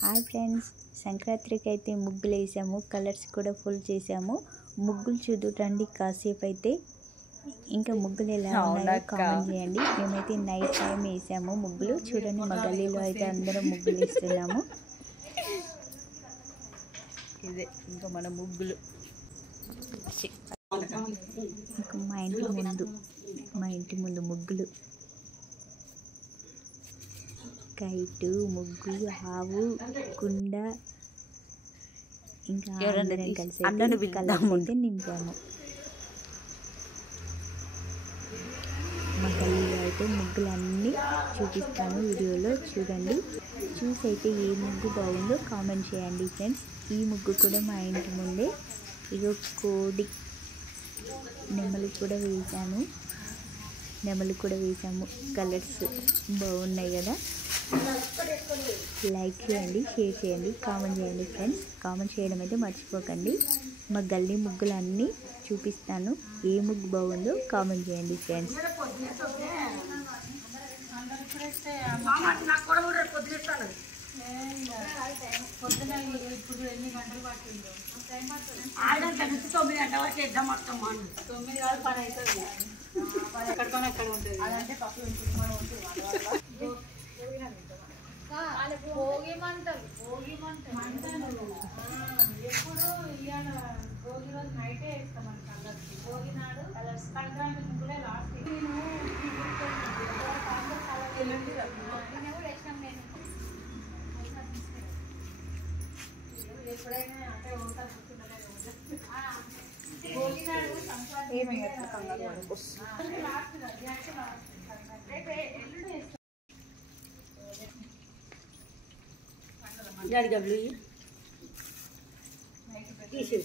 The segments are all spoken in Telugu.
హాయ్ ఫ్రెండ్స్, సంక్రాంతికి అయితే ముగ్గులు వేసాము, కలర్స్ కూడా ఫుల్ చేసాము. ముగ్గులు చూడండి కాసేపు అయితే. ఇంకా ముగ్గులు ఎలా ఉన్నాయో కామెంట్ చేయండి. మేమైతే నైట్ టైం వేసాము ముగ్గులు. చూడండి మా గల్లీలో అయితే అందరం ముగ్గులు వేస్తున్నాము. ఇదే ఇంకా మన ముగ్గులు. ఇంకా మా ఇంటి ముందు ముగ్గులు, కైటు, ముగ్గు, ఆవు, కుండ, ఇంకా అందరం కలిసి అయితే నింపాము. మా గల్లీలో అయితే ముగ్గులు అన్నీ చూపిస్తాను వీడియోలో. చూడండి, చూసి అయితే ఏ ముగ్గు బాగుందో కామెంట్ చేయండి ఫ్రెండ్స్. ఈ ముగ్గు కూడా మా ఇంటి ముందే. ఇగో కోడి నెమలు కూడా వేసాము. కలర్స్ బాగున్నాయి కదా. లైక్ చేయండి, షేర్ చేయండి, కామెంట్ చేయండి ఫ్రెండ్స్. కామెంట్ చేయడం అయితే మర్చిపోకండి. మా గల్లీ ముగ్గులు అన్నీ చూపిస్తాను. ఏ ముగ్గు బాగుందో కామెంట్ చేయండి ఫ్రెండ్స్. భోగి మంటలు ఎప్పుడు ఇవాళ భోగి రోజు నైటే వేస్తాం. భోగి నాడు సంక్రాంతి ముగ్గులే లాస్ట్. ఎప్పుడైనా అంటే ఓటర్ భోగి నాడు Sankranti Jadi gak beli? Isi.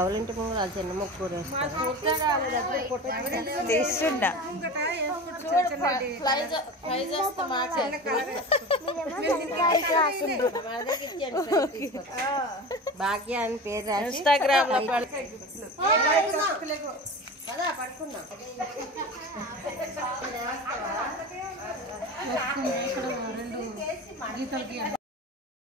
ఎవరింటి ముందు వాళ్ళు చిన్న మొక్క కూర వేస్తుండ భాగ్య అని పేరు రాసి ఇన్స్టాగ్రామ్ లో పడుకున్నా.